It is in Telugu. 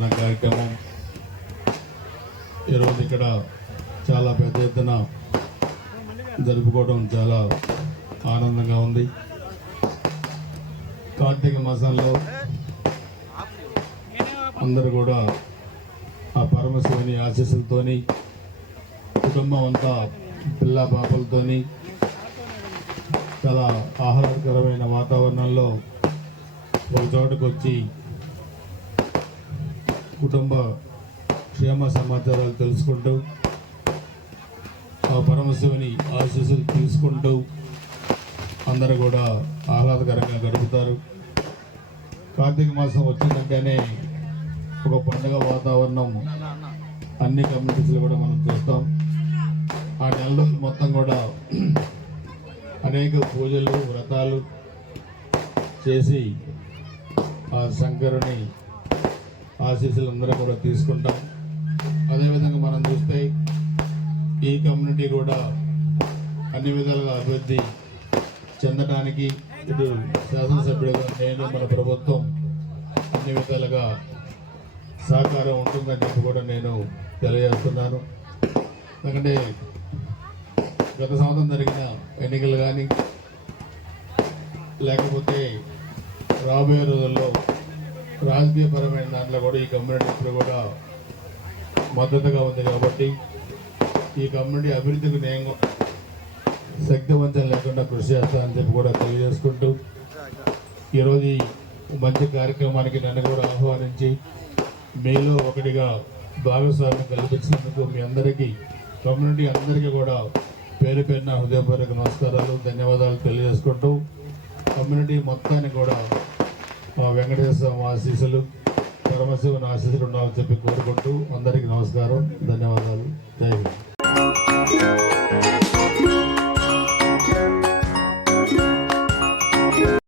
సంబోధన కార్యక్రమం. ఈరోజు ఇక్కడ చాలా పెద్ద ఎత్తున జరుపుకోవడం చాలా ఆనందంగా ఉంది. కార్తీక మాసంలో అందరూ కూడా ఆ పరమశివుని ఆశీస్సులతోని కుటుంబం అంతా పిల్ల పాపలతోని చాలా ఆహ్లాదకరమైన వాతావరణంలో ఒక చోటుకు వచ్చి కుటుంబ క్షేమ సమాచారాలు తెలుసుకుంటూ ఆ పరమశివుని ఆశీస్సులు తీసుకుంటూ అందరూ కూడా ఆహ్లాదకరంగా గడుపుతారు. కార్తీక మాసం వచ్చిందంటేనే ఒక పండుగ వాతావరణం అన్ని కమ్యూనిటీస్లో కూడా మనం చూస్తాం. ఆ నెల రోజులు మొత్తం కూడా అనేక పూజలు వ్రతాలు చేసి ఆ శంకరుని ఆశీస్సులు అందరూ కూడా తీసుకుంటాం. అదేవిధంగా మనం చూస్తే ఈ కమ్యూనిటీ కూడా అన్ని విధాలుగా అభివృద్ధి చెందడానికి ఇటు శాసనసభ్యులుగా నేను మన ప్రభుత్వం అన్ని విధాలుగా సహకారం ఉంటుందని చెప్పి కూడా నేను తెలియజేస్తున్నాను. ఎందుకంటే గత సంవత్సరం జరిగిన ఎన్నికలు కానీ లేకపోతే రాబోయే రోజుల్లో రాజకీయపరమైన దాంట్లో కూడా ఈ కమ్యూనిటీ ఇప్పుడు కూడా మద్దతుగా ఉంది కాబట్టి ఈ కమ్యూనిటీ అభివృద్ధికి నేను శక్తివంతం లేకుండా కృషి చేస్తానని చెప్పి కూడా తెలియజేసుకుంటూ ఈరోజు ఈ మంచి కార్యక్రమానికి నన్ను కూడా ఆహ్వానించి మీలో ఒకటిగా భాగస్వామ్యం కల్పించినందుకు మీ అందరికీ కమ్యూనిటీ అందరికీ కూడా పేరు పేరున హృదయపూర్వక నమస్కారాలు ధన్యవాదాలు తెలియజేసుకుంటూ కమ్యూనిటీ మొత్తాన్ని కూడా మా వెంకటేశ్వర స్వామి ఆశీస్సులు పరమశివుని ఆశీస్సులు ఉండాలని చెప్పి కోరుకుంటూ అందరికీ నమస్కారం ధన్యవాదాలు. జై హింద్.